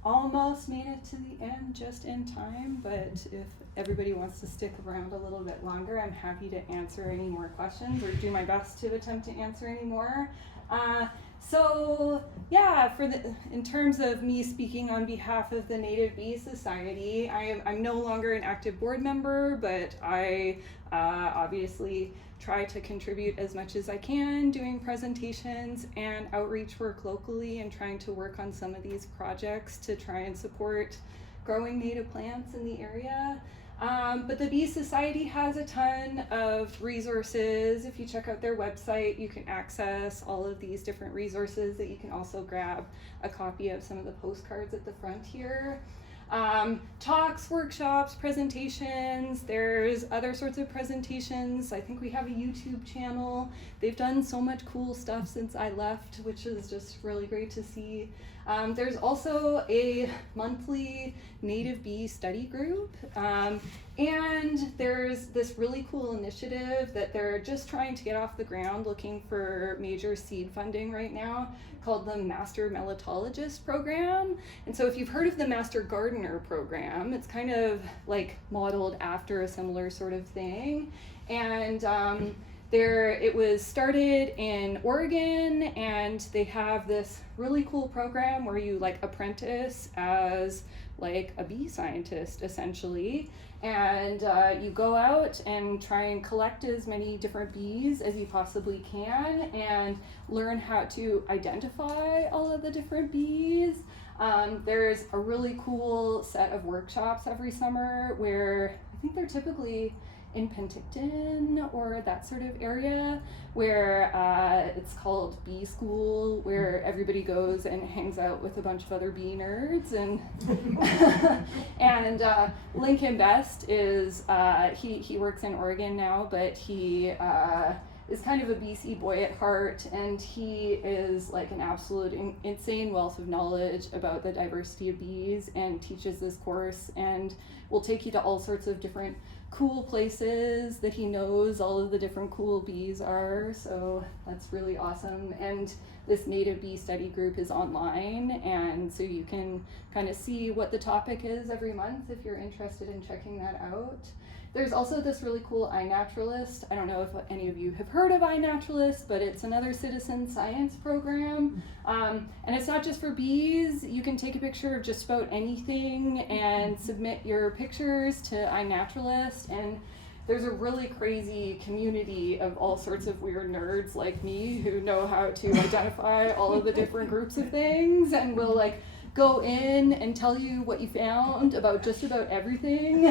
almost made it to the end just in time, but if everybody wants to stick around a little bit longer, I'm happy to answer any more questions or do my best to attempt to answer any more. So yeah, in terms of me speaking on behalf of the Native Bee Society, I'm no longer an active board member, but I obviously try to contribute as much as I can, doing presentations and outreach work locally and trying to work on some of these projects to try and support growing native plants in the area. But the Bee Society has a ton of resources. If you check out their website, you can access all of these different resources that you can also grab a copy of some of the postcards at the front here. Talks, workshops, presentations, there's other sorts of presentations. I think we have a YouTube channel. They've done so much cool stuff since I left, which is just really great to see. There's also a monthly native bee study group, and there's this really cool initiative that they're just trying to get off the ground, looking for major seed funding right now, called the Master Melitologist Program. And so if you've heard of the Master Gardener Program, it's kind of like modeled after a similar sort of thing. And it was started in Oregon, and they have this really cool program where you like apprentice as like a bee scientist essentially. And you go out and try and collect as many different bees as you possibly can and learn how to identify all of the different bees. There's a really cool set of workshops every summer where I think they're typically in Penticton or that sort of area, where it's called Bee School, where everybody goes and hangs out with a bunch of other bee nerds. And and Lincoln Best is he works in Oregon now, but he is kind of a BC boy at heart, and he is like an absolute insane wealth of knowledge about the diversity of bees, and teaches this course and will take you to all sorts of different cool places that he knows all of the different cool bees are. So that's really awesome. And this native bee study group is online, and so you can kind of see what the topic is every month if you're interested in checking that out. There's also this really cool iNaturalist. I don't know if any of you have heard of iNaturalist, but it's another citizen science program. And it's not just for bees. You can take a picture of just about anything and submit your pictures to iNaturalist. And there's a really crazy community of all sorts of weird nerds like me who know how to identify all of the different groups of things, and will like go in and tell you what you found about just about everything.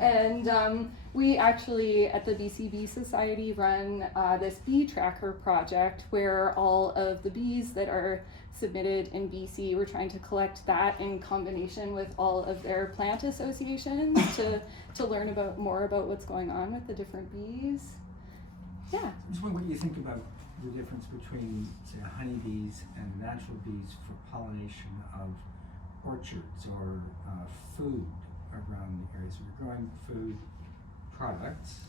And we actually at the BC Bee Society run this bee tracker project where all of the bees that are submitted in BC, we're trying to collect that in combination with all of their plant associations to learn more about what's going on with the different bees. Yeah. I'm just wondering what you think about the difference between, say, honeybees and natural bees for pollination of orchards or food around the area. So we're growing food products.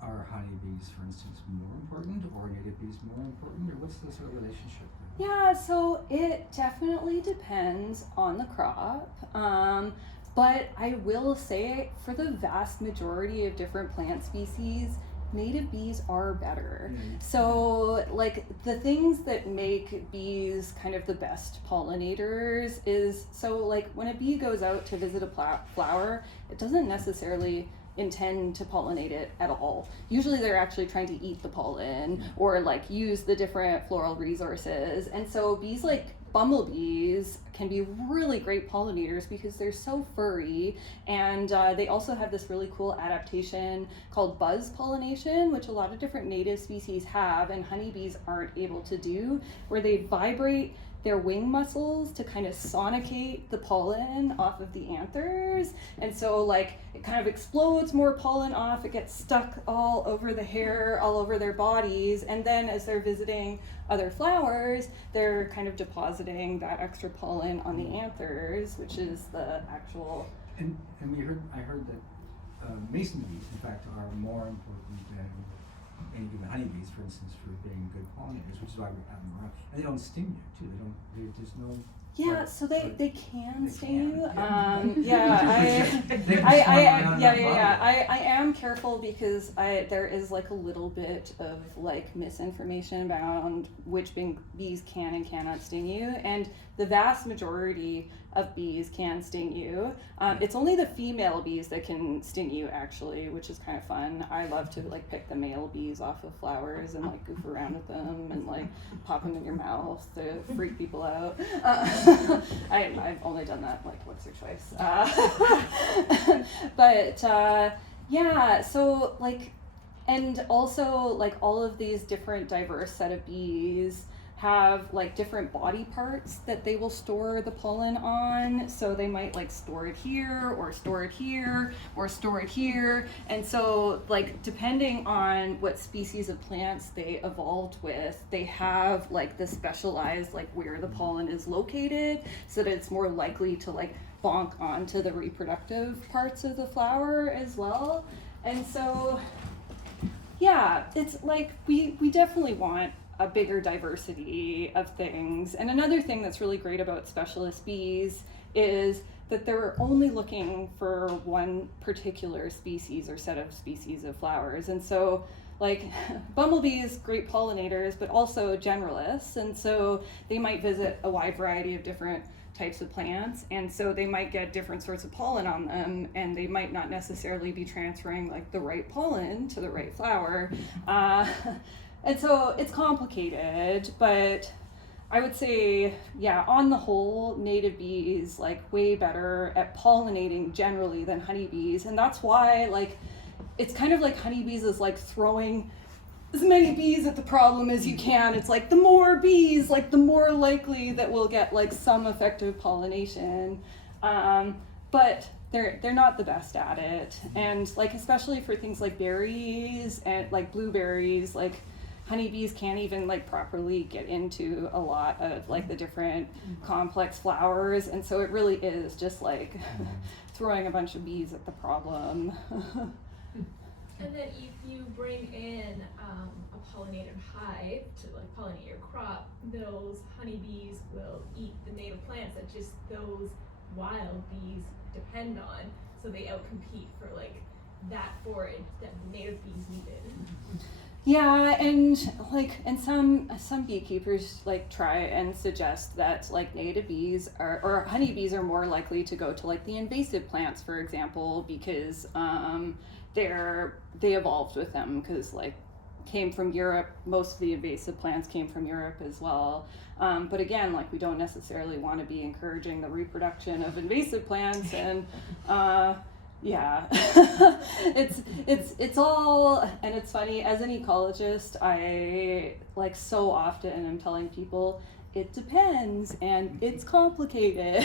Are honeybees, for instance, more important, or native bees more important, or what's the sort of relationship there? Yeah, so it definitely depends on the crop. But I will say, for the vast majority of different plant species, native bees are better. So like the things that make bees kind of the best pollinators is, so like when a bee goes out to visit a flower, it doesn't necessarily intend to pollinate it at all. Usually they're actually trying to eat the pollen or like use the different floral resources. And so bees like bumblebees can be really great pollinators because they're so furry, and they also have this really cool adaptation called buzz pollination, which a lot of different native species have and honeybees aren't able to do, where they vibrate their wing muscles to kind of sonicate the pollen off of the anthers. And so like it kind of explodes more pollen off, it gets stuck all over the hair, all over their bodies, and then as they're visiting other flowers, they're kind of depositing that extra pollen on the anthers, which is the actual... And I heard that mason bees, in fact, are more important than any given honeybees, for instance, for being good pollinators, which is why we have them around. And they don't sting you, too. There's no... Yeah, so they can sting you. I am careful because there is like a little bit of like misinformation about which bees can and cannot sting you, and the vast majority of bees can sting you. It's only the female bees that can sting you, actually, which is kind of fun. I love to like pick the male bees off of flowers and like goof around with them and like pop them in your mouth to freak people out. I've only done that like once or twice. But yeah, so like, and also like all of these different diverse set of bees have like different body parts that they will store the pollen on. So they might like store it here or store it here or store it here. And so like depending on what species of plants they evolved with, they have like the specialized like where the pollen is located so that it's more likely to like bonk onto the reproductive parts of the flower as well. And so yeah, it's like we definitely want a bigger diversity of things. And another thing that's really great about specialist bees is that they're only looking for one particular species or set of species of flowers. And so like bumblebees, great pollinators, but also generalists. And so they might visit a wide variety of different types of plants, and so they might get different sorts of pollen on them, and they might not necessarily be transferring like the right pollen to the right flower. And so it's complicated, but I would say, yeah, on the whole, native bees like way better at pollinating generally than honeybees, and that's why like it's kind of like honeybees is like throwing as many bees at the problem as you can. It's like the more bees, like the more likely that we'll get like some effective pollination. But they're not the best at it, and like especially for things like berries and like blueberries, like honeybees can't even like properly get into a lot of like the different complex flowers, and so it really is just like throwing a bunch of bees at the problem. And then if you bring in a pollinator hive to like pollinate your crop, those honeybees will eat the native plants that just those wild bees depend on, so they outcompete for like that forage that the native bees needed. Yeah, and some beekeepers like try and suggest that like native bees or honeybees are more likely to go to like the invasive plants, for example, because they evolved with them, because like came from Europe. Most of the invasive plants came from Europe as well. But again, like we don't necessarily want to be encouraging the reproduction of invasive plants, and yeah, it's all, and it's funny, as an ecologist, I like so often am telling people it depends and it's complicated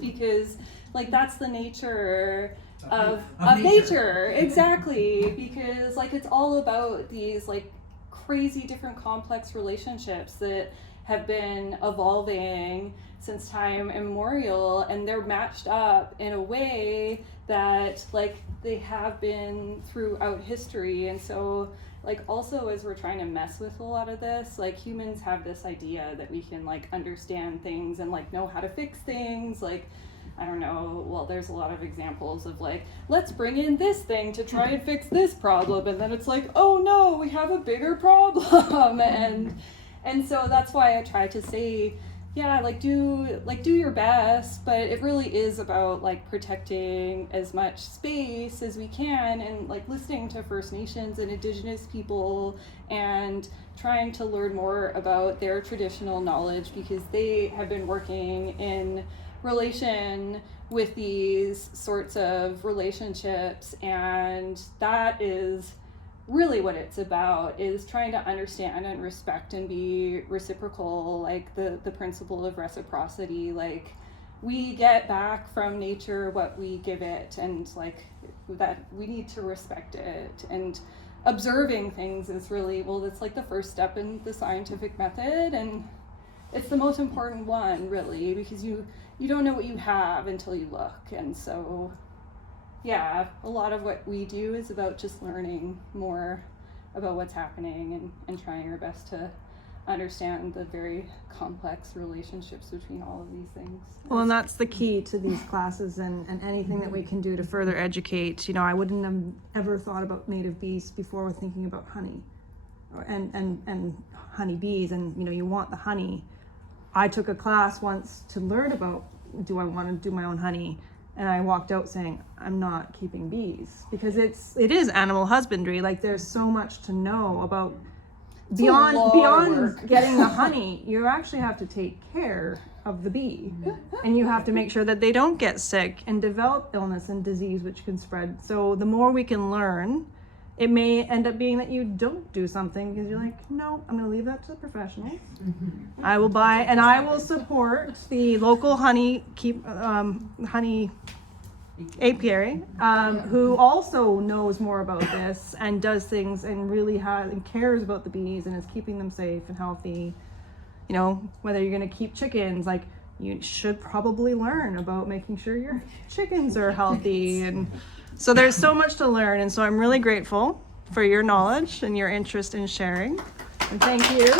because like that's the nature of nature. Exactly, because like it's all about these like crazy different complex relationships that have been evolving since time immemorial, and they're matched up in a way that like they have been throughout history. And so like also as we're trying to mess with a lot of this, like humans have this idea that we can like understand things and like know how to fix things. Like I don't know, well there's a lot of examples of like, let's bring in this thing to try and fix this problem, and then it's like, oh no, we have a bigger problem. And so that's why I try to say, yeah, do your best, but it really is about like protecting as much space as we can, and like listening to First Nations and Indigenous people and trying to learn more about their traditional knowledge, because they have been working in relation with these sorts of relationships, and that is really what it's about, is trying to understand and respect and be reciprocal, like the principle of reciprocity. Like we get back from nature what we give it, and like that we need to respect it. And observing things is really, well, it's like the first step in the scientific method, and it's the most important one really, because you don't know what you have until you look. And so yeah, a lot of what we do is about just learning more about what's happening and trying our best to understand the very complex relationships between all of these things. Well, and that's the key to these classes, and anything that we can do to further educate. You know, I wouldn't have ever thought about native bees before thinking about honey and honey bees, and you know, you want the honey. I took a class once to learn about, do I want to do my own honey? And I walked out saying, I'm not keeping bees, because it is animal husbandry. Like there's so much to know about beyond getting the honey. You actually have to take care of the bee, and you have to make sure that they don't get sick and develop illness and disease, which can spread. So the more we can learn, it may end up being that you don't do something because you're like, no, I'm going to leave that to the professionals. I will buy, and I will support the local honey apiary, who also knows more about this and does things and really and cares about the bees and is keeping them safe and healthy. You know, whether you're going to keep chickens, like you should probably learn about making sure your chickens are healthy. And so there's so much to learn, and so I'm really grateful for your knowledge and your interest in sharing. And thank you.